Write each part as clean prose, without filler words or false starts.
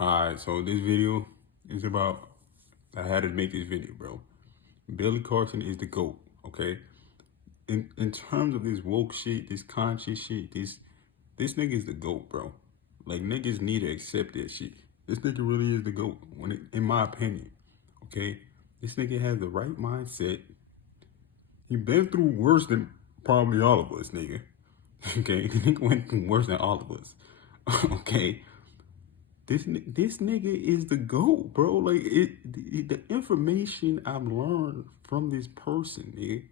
Alright, so this video is about, I had to make this video, bro. Billy Carson is the GOAT, okay? In terms of this woke shit, this conscious shit, this nigga is the GOAT, bro. Like, niggas need to accept that shit. This nigga really is the GOAT, in my opinion, okay? This nigga has the right mindset. He been through worse than probably all of us, nigga. Okay? The nigga went through worse than all of us, okay? This nigga is the GOAT, bro. Like the information I've learned from this person, nigga,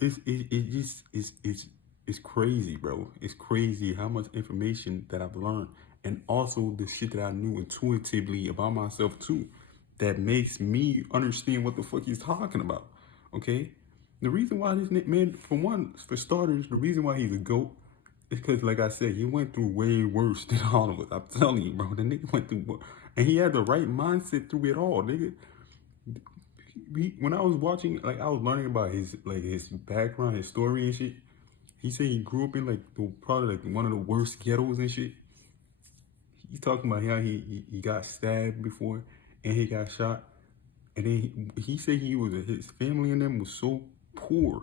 it just it's crazy, bro. It's crazy how much information that I've learned, and also the shit that I knew intuitively about myself too, that makes me understand what the fuck he's talking about. Okay, the reason why this man, for starters, the reason why he's a GOAT. It's because, like I said, he went through way worse than all of us. I'm telling you, bro. The nigga went through, and he had the right mindset through it all, nigga. When I was watching, like, I was learning about his background, his story and shit. He said he grew up in probably one of the worst ghettos and shit. He's talking about how he got stabbed before and he got shot, and then he said his family and them was so poor,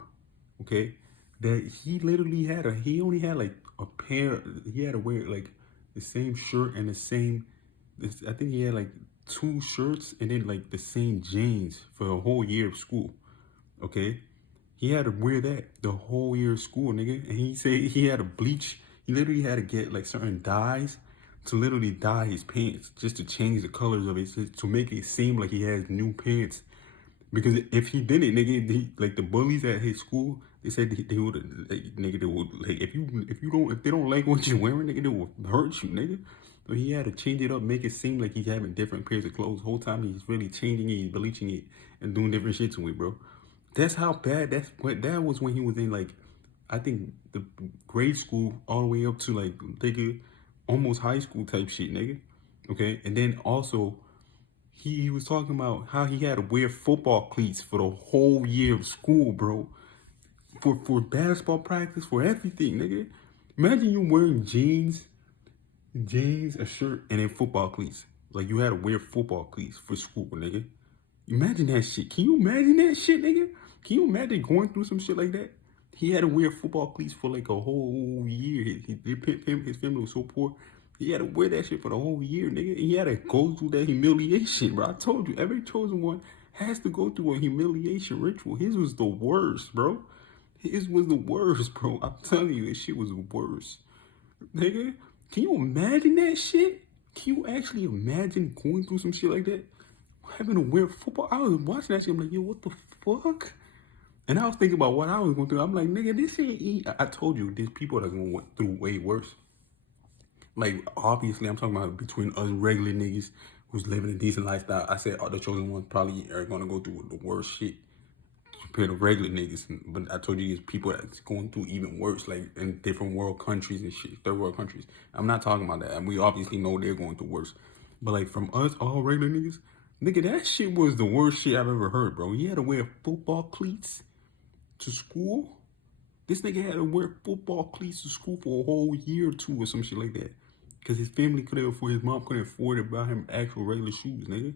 okay, that he literally he only had like a pair. He had to wear like the same shirt and the same. I think he had like two shirts and then like the same jeans for the whole year of school. Okay, he had to wear that the whole year of school, nigga. And he said he had to bleach. He literally had to get like certain dyes to literally dye his pants just to change the colors of it to make it seem like he has new pants. Because if he didn't, nigga, like the bullies at his school, they said they would, like, nigga, they would, like, if they don't like what you're wearing, nigga, they will hurt you, nigga. So he had to change it up, make it seem like he's having different pairs of clothes. The whole time he's really changing it, he's bleaching it, and doing different shit to it, bro. That's how bad. That was when he was in like, I think the grade school all the way up to like, nigga, almost high school type shit, nigga. Okay, and then also he was talking about how he had to wear football cleats for the whole year of school, bro. For basketball practice, for everything, nigga. Imagine you wearing jeans, a shirt, and then football cleats. Like you had to wear football cleats for school, nigga. Imagine that shit. Can you imagine that shit, nigga? Can you imagine going through some shit like that? He had to wear football cleats for like a whole year. His family was so poor. He had to wear that shit for the whole year, nigga. He had to go through that humiliation, bro. I told you, every chosen one has to go through a humiliation ritual. His was the worst, bro. His was the worst, bro. I'm telling you, this shit was the worst. Nigga, can you imagine that shit? Can you actually imagine going through some shit like that? Having to wear football. I was watching that shit. I'm like, yo, what the fuck? And I was thinking about what I was going through. I'm like, nigga, this shit. I told you, there's people that's going through way worse. Like, obviously, I'm talking about between us regular niggas who's living a decent lifestyle. I said the chosen ones probably are going to go through the worst shit compared to regular niggas. But I told you, there's people that's going through even worse, like in different world countries and shit, third world countries. I'm not talking about that. And we obviously know they're going through worse. But like from us, all regular niggas, nigga, that shit was the worst shit I've ever heard, bro. He had to wear football cleats to school. This nigga had to wear football cleats to school for a whole year or two or some shit like that. Because his family couldn't afford, his mom couldn't afford to buy him actual regular shoes, nigga.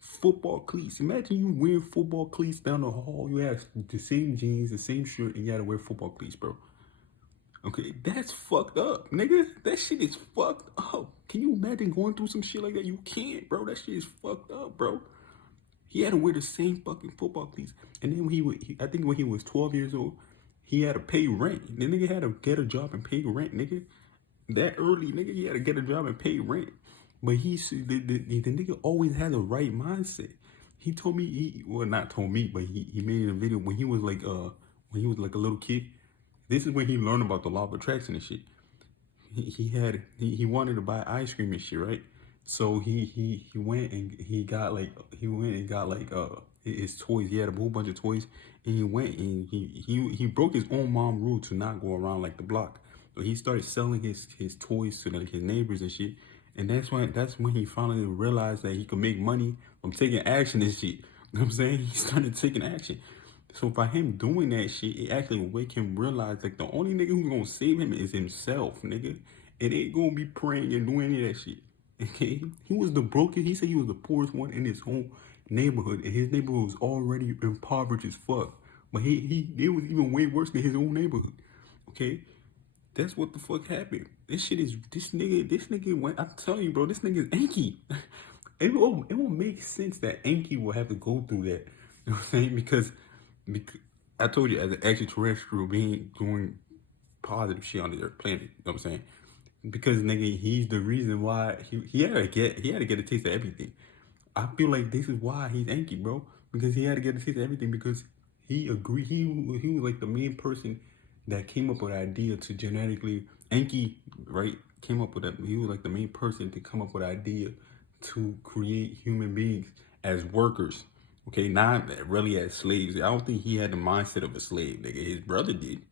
Football cleats. Imagine you wearing football cleats down the hall. You had the same jeans, the same shirt, and you had to wear football cleats, bro. Okay, that's fucked up, nigga. That shit is fucked up. Can you imagine going through some shit like that? You can't, bro. That shit is fucked up, bro. He had to wear the same fucking football cleats. And then I think when he was 12 years old, he had to pay rent. The nigga had to get a job and pay rent, nigga. That early, nigga, he had to get a job and pay rent. But the nigga always had the right mindset. He told me, well, not told me, but he made a video when he was like a little kid. This is when he learned about the law of attraction and shit. He wanted to buy ice cream and shit, right? So he went and got his toys. He had a whole bunch of toys, and he went and he broke his own mom rule to not go around like the block. So he started selling his toys to like his neighbors and shit. And that's when he finally realized that he could make money from taking action and shit. You know what I'm saying? He started taking action. So by him doing that shit, it actually make him realize like the only nigga who's gonna save him is himself, nigga. It ain't gonna be praying and doing any of that shit. Okay, he was the brokest. He said he was the poorest one in his whole neighborhood, and his neighborhood was already impoverished as fuck. But it was even way worse than his own neighborhood. Okay, that's what the fuck happened. This nigga went. I'm telling you, bro, this nigga is Anki. It won't make sense that Anki will have to go through that. You know what I'm saying? Because I told you, as an extraterrestrial being doing positive shit on the Earth planet. You know what I'm saying? Because nigga, he's the reason why he had to get a taste of everything. I feel like this is why he's Anki, bro. Because he had to get a taste of everything because he agreed he was like the main person that came up with the idea to genetically Anki, right? Came up with that. He was like the main person to come up with the idea to create human beings as workers. Okay, not really as slaves. I don't think he had the mindset of a slave, nigga. His brother did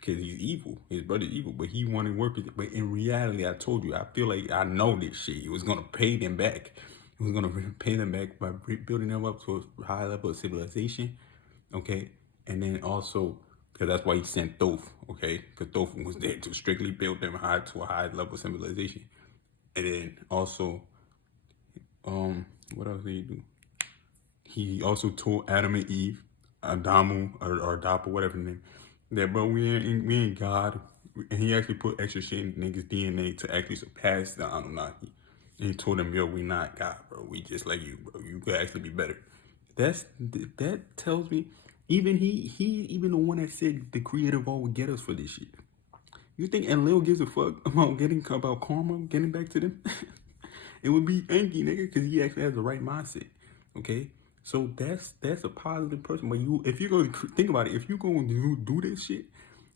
because he's evil. His brother's evil, but he wanted workers. But in reality, I told you, I feel like I know this shit. He was gonna pay them back. He was gonna pay them back by building them up to a high level of civilization. Okay, and then also because that's why he sent Thoth. Okay, because Thoth was there to strictly build them high to a high level of civilization. And then also, what else did he do? He also told Adam and Eve, Adamu or Adapa, whatever the name, that bro, we ain't God, and he actually put extra shit in niggas' DNA to actually surpass the Anunnaki. And he told them, yo, we not God, bro. We just like you, bro. You could actually be better. That tells me, even he even the one that said the creative all would get us for this shit. You think Enlil gives a fuck about karma, getting back to them? It would be Anki, nigga, because he actually has the right mindset. Okay, so that's a positive person. But if you're going to think about it, if you're going to do this shit,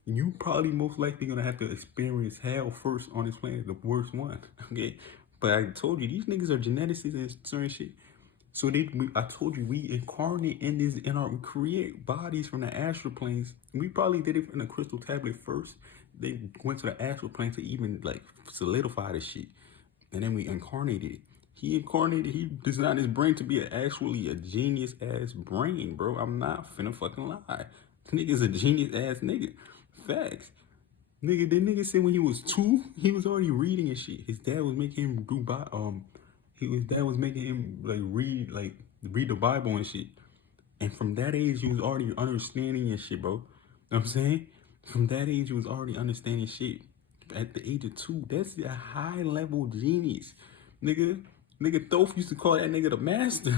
you probably most likely gonna have to experience hell first on this planet, the worst one. Okay, but I told you these niggas are geneticists and certain shit. So I told you, we incarnate we create bodies from the astral planes. We probably did it in the crystal tablet first. They went to the astral plane to even like solidify this shit, and then we incarnated it. He designed his brain to be actually a genius ass brain, bro. I'm not finna fucking lie. This nigga's a genius ass nigga. Facts. Nigga, the nigga said when he was 2, he was already reading and shit. His dad was making him his dad was making him read the Bible and shit. And from that age, he was already understanding and shit, bro. You know what I'm saying? From that age, he was already understanding shit. At the age of 2, that's a high level genius. Nigga Thoth used to call that nigga the master.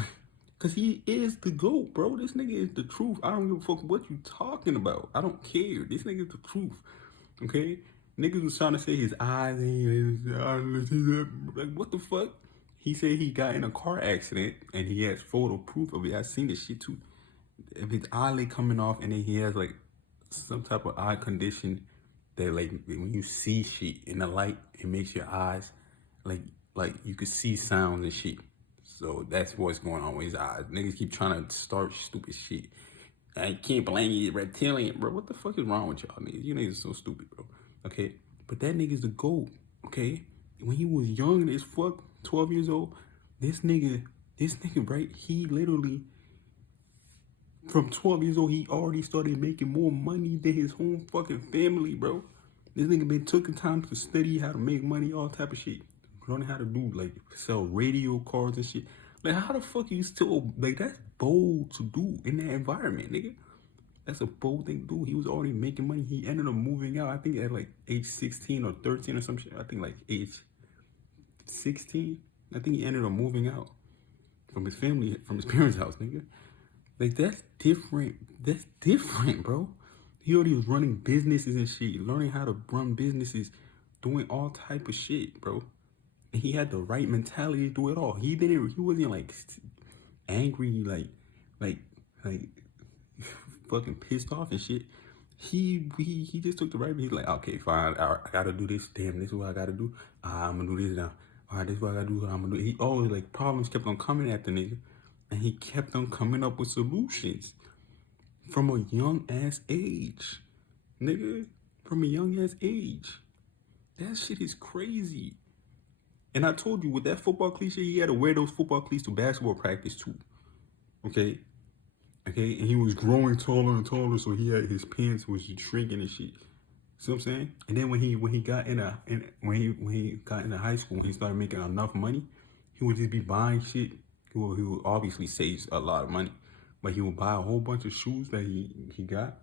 Cause he is the GOAT, bro. This nigga is the truth. I don't give a fuck what you talking about. I don't care. This nigga is the truth. Okay? Niggas was trying to say his eyes like what the fuck? He said he got in a car accident and he has photo proof of it. I seen this shit too. If his eyelid coming off and then he has like some type of eye condition that like when you see shit in the light, it makes your eyes like you could see sounds and shit. So that's what's going on with his eyes. Niggas keep trying to start stupid shit. I can't blame you, reptilian, bro. What the fuck is wrong with y'all niggas? You niggas are so stupid, bro. Okay? But that nigga's the GOAT, okay? When he was young as fuck, 12 years old, this nigga, right, he literally, from 12 years old, he already started making more money than his whole fucking family, bro. This nigga been taking time to study how to make money, all type of shit. Learning how to do, like, sell radio cards and shit. Like, how the fuck you still, like, that's bold to do in that environment, nigga. That's a bold thing to do. He was already making money. He ended up moving out, I think, at, like, age 16 or 13 or some shit. I think, like, age 16. I think he ended up moving out from his family, from his parents' house, nigga. Like, that's different. That's different, bro. He already was running businesses and shit, learning how to run businesses, doing all type of shit, bro. And he had the right mentality to do it all. He wasn't like angry, like fucking pissed off and shit. He just took the right. He's like, okay, fine, I gotta do this. Damn, this is what I gotta do. I'm gonna do this now. All right, this is what I gotta do. I'm gonna do. He always like problems kept on coming at the nigga, and he kept on coming up with solutions from a young ass age, nigga. From a young ass age. That shit is crazy. And I told you, with that football cliche, he had to wear those football cleats to basketball practice too. Okay? Okay? And he was growing taller and taller, so his pants was shrinking and shit. See what I'm saying? And then when he got when he got into high school, when he started making enough money, he would just be buying shit. He would obviously save a lot of money, but he would buy a whole bunch of shoes that he got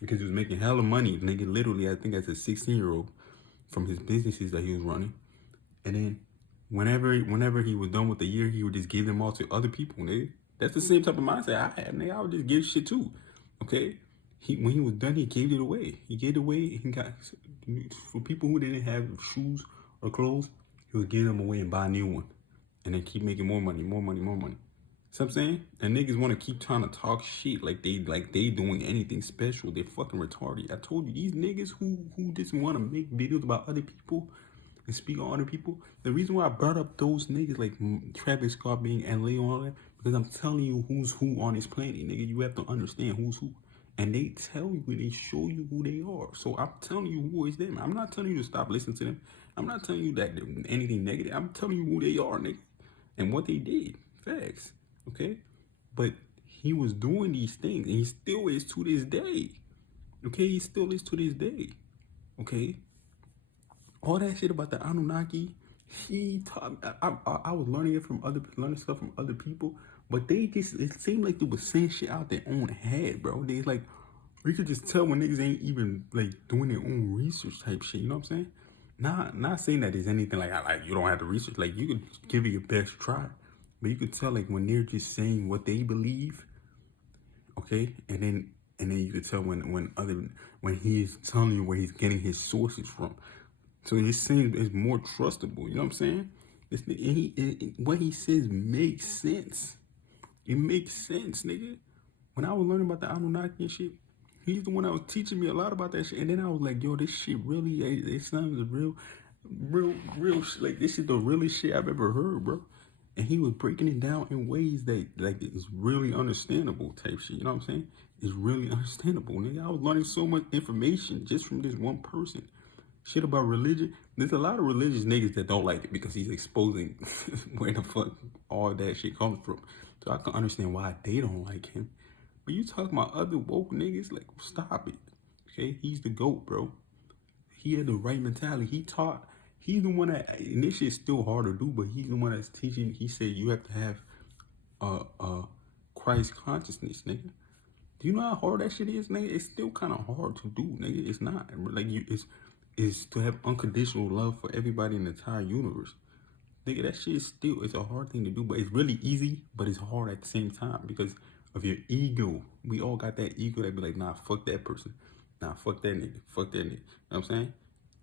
because he was making hella money. Nigga, literally, I think as a 16-year-old from his businesses that he was running. And then whenever he was done with the year, he would just give them all to other people, nigga. That's the same type of mindset I had, nigga. I would just give shit too. Okay? When he was done, he gave it away. He gave it away. He got for people who didn't have shoes or clothes, he would give them away and buy a new one. And then keep making more money, more money, more money. See what I'm saying? And niggas want to keep trying to talk shit like they doing anything special. They're fucking retarded. I told you, these niggas who just want to make videos about other people and speak on other people. The reason why I brought up those niggas like Travis Scott being and Leo and all that, because I'm telling you who's who on this planet, nigga. You have to understand who's who. And they tell you, they show you who they are. So I'm telling you who is them. I'm not telling you to stop listening to them. I'm not telling you that anything negative. I'm telling you who they are, nigga. And what they did. Facts. Okay? But he was doing these things, and he still is to this day. Okay? He still is to this day. Okay? All that shit about the Anunnaki, he taught. I was learning it from learning stuff from other people, but it seemed like they were saying shit out their own head, bro. They like, you could just tell when niggas ain't even like doing their own research type shit. You know what I'm saying? Not saying that there's anything like you don't have to research. Like you could give it your best try, but you could tell like when they're just saying what they believe, okay, and then you could tell when he's telling you where he's getting his sources from. So it seems it's more trustable. You know what I'm saying? What he says makes sense. It makes sense, nigga. When I was learning about the Anunnaki and shit, he's the one that was teaching me a lot about that shit. And then I was like, yo, this shit really, it sounds real. Like, this is the realest shit I've ever heard, bro. And he was breaking it down in ways that, like, it's really understandable type shit. You know what I'm saying? It's really understandable, nigga. I was learning so much information just from this one person. Shit about religion. There's a lot of religious niggas that don't like it because he's exposing where the fuck all that shit comes from. So I can understand why they don't like him. But you talking about other woke niggas, like, stop it. Okay? He's the GOAT, bro. He had the right mentality. He's the one that, and this shit's still hard to do, but he's the one that's teaching. He said you have to have Christ consciousness, nigga. Do you know how hard that shit is, nigga? It's still kind of hard to do, nigga. It's not. Like, is to have unconditional love for everybody in the entire universe. Nigga, that shit is still, it's a hard thing to do, but it's really easy, but it's hard at the same time because of your ego. We all got that ego that be like, nah, fuck that person. Nah, fuck that nigga. Fuck that nigga. You know what I'm saying?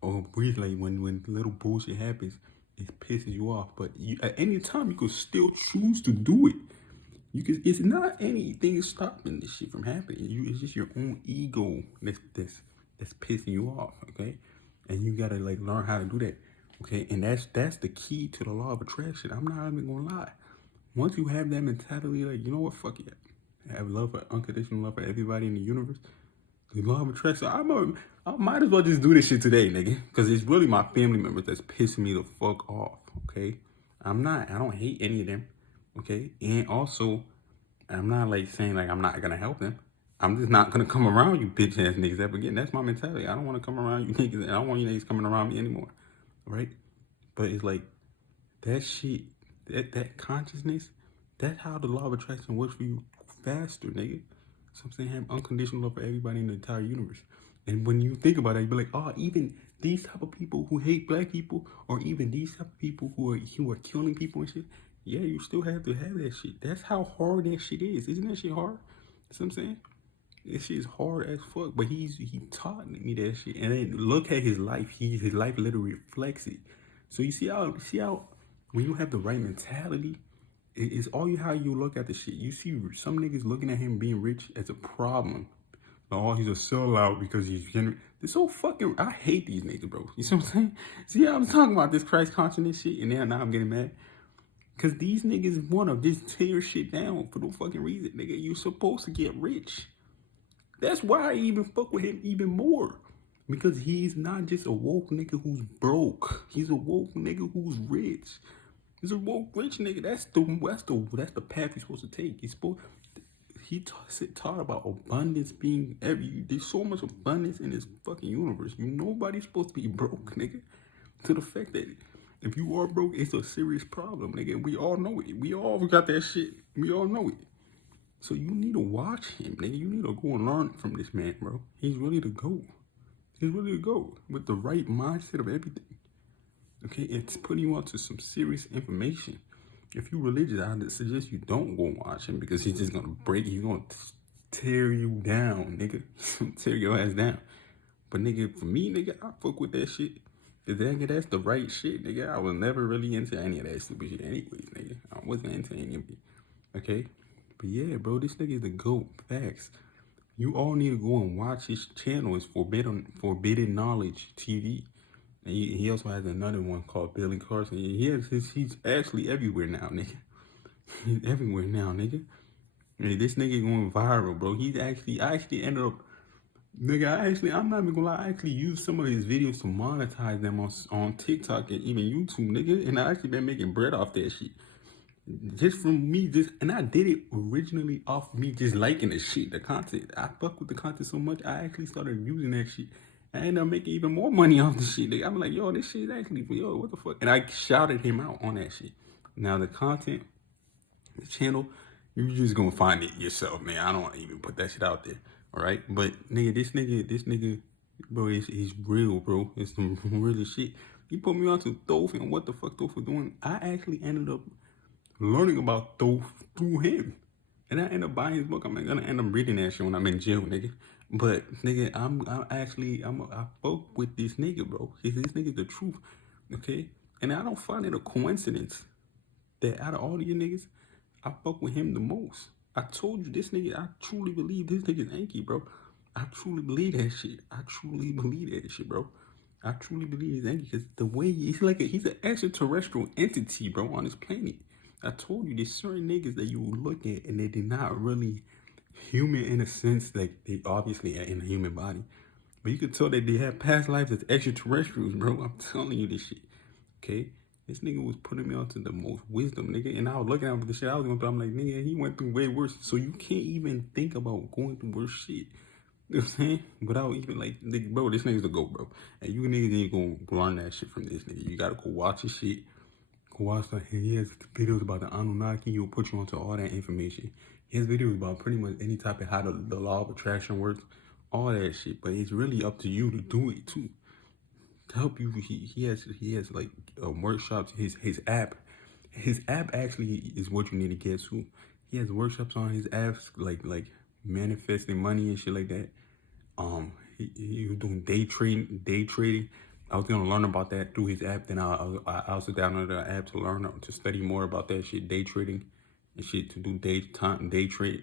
Or breathe, like when little bullshit happens, it pisses you off. But at any time, you could still choose to do it. It's not anything stopping this shit from happening. It's just your own ego that's pissing you off, okay? And you gotta like learn how to do that, okay? And that's the key to the law of attraction. I'm not even gonna lie. Once you have that mentality, like, you know what, fuck it. Have unconditional love for everybody in the universe. The law of attraction. I might as well just do this shit today, nigga, because it's really my family members that's pissing me the fuck off, okay? I don't hate any of them, okay? And also, I'm not like saying like I'm not gonna help them. I'm just not gonna come around you bitch ass niggas ever again. That's my mentality. I don't want to come around you niggas, and I don't want you niggas coming around me anymore, right? But it's like that shit, that consciousness. That's how the law of attraction works for you faster, nigga. So I'm saying have unconditional love for everybody in the entire universe. And when you think about it, you be like, oh, even these type of people who hate black people, or even these type of people who are killing people and shit. Yeah, you still have to have that shit. That's how hard that shit is. Isn't that shit hard? That's what I'm saying. This shit is hard as fuck, but he taught me that shit. And then look at his life. His life literally reflects it. So you see how when you have the right mentality, it's all how you look at the shit. You see some niggas looking at him being rich as a problem. Oh, he's a sellout because he's generous. This so fucking, I hate these niggas, bro. You see what I'm saying? See how I'm talking about this Christ consciousness shit, and now I'm getting mad. Because these niggas want to just tear shit down for no fucking reason, nigga. You're supposed to get rich. That's why I even fuck with him even more. Because he's not just a woke nigga who's broke. He's a woke nigga who's rich. He's a woke rich nigga. That's the path you're supposed to take. he taught about abundance being there's so much abundance in this fucking universe. Nobody's supposed to be broke, nigga. To the fact that if you are broke, it's a serious problem, nigga. We all know it. We all got that shit. We all know it. So you need to watch him, nigga. You need to go and learn from this man, bro. He's really the GOAT. He's really the GOAT with the right mindset of everything. Okay, it's putting you onto some serious information. If you're religious, I suggest you don't go watch him because he's just gonna he's gonna tear you down, nigga. Tear your ass down. But nigga, for me, nigga, I fuck with that shit. Cause nigga, that's the right shit, nigga. I was never really into any of that stupid shit anyways, nigga. I wasn't into any of it. Okay? But yeah, bro, this nigga is the GOAT. Facts. You all need to go and watch his channel. It's Forbidden Knowledge TV. And he also has another one called Billy Carson. He's actually everywhere now, nigga. He's everywhere now, nigga. And this nigga going viral, bro. I actually ended up, nigga, I'm not even gonna lie, I actually used some of his videos to monetize them on TikTok and even YouTube, nigga. And I actually been making bread off that shit. Just from me, and I did it originally off me just liking the shit, the content. I fuck with the content so much, I actually started using that shit. I ended up making even more money off the shit. Nigga. I'm like, yo, this shit is actually, yo, what the fuck? And I shouted him out on that shit. Now the content, the channel, you're just gonna find it yourself, man. I don't want to even put that shit out there, all right? But nigga, this nigga, bro, he's real, bro. It's some real shit. He put me on to Thoth and what the fuck Thoth was doing. I actually ended up learning about Thoth through him. And I end up buying his book. I'm gonna end up reading that shit when I'm in jail, nigga. But nigga, I fuck with this nigga, bro. This nigga's the truth, okay? And I don't find it a coincidence that out of all of you niggas, I fuck with him the most. I told you this nigga, I truly believe this nigga's Anki, bro. I truly believe that shit. I truly believe that shit, bro. I truly believe he's Anki because the way he's an extraterrestrial entity, bro, on this planet. I told you there's certain niggas that you look at and they're not really human in a sense, like they obviously are in a human body. But you can tell that they have past lives as extraterrestrials, bro. I'm telling you this shit. Okay? This nigga was putting me onto the most wisdom, nigga. And I was looking at the shit I was going through. I'm like, nigga, he went through way worse. So you can't even think about going through worse shit. You know what I'm saying? Without even like, nigga, bro, this nigga's the GOAT, bro. And you niggas ain't gonna learn that shit from this nigga. You gotta go watch his shit. Watch that. He has videos about the Anunnaki. He'll put you onto all that information. He has videos about pretty much any type of how the law of attraction works, all that shit. But it's really up to you to do it too. To help you, he has like workshops. His app actually is what you need to get to. He has workshops on his apps like manifesting money and shit like that. He was doing day trading. I was gonna learn about that through his app. Then I also downloaded the app to study more about that shit, day trading and shit, to do day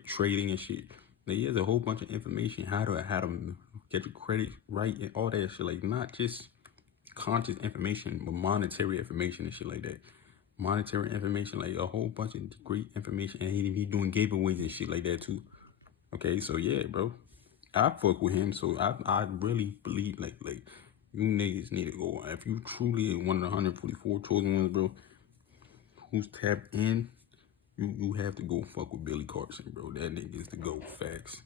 trading and shit. Like, he has a whole bunch of information how to get your credit right and all that shit. Like, not just conscious information, but monetary information and shit like that. Monetary information, like a whole bunch of great information, and he doing giveaways and shit like that too. Okay, so yeah, bro, I fuck with him. So I really believe like you niggas need to go. If you truly one of the 144 chosen ones, bro, who's tapped in, you have to go fuck with Billy Carson, bro. That nigga is the GOAT. Facts.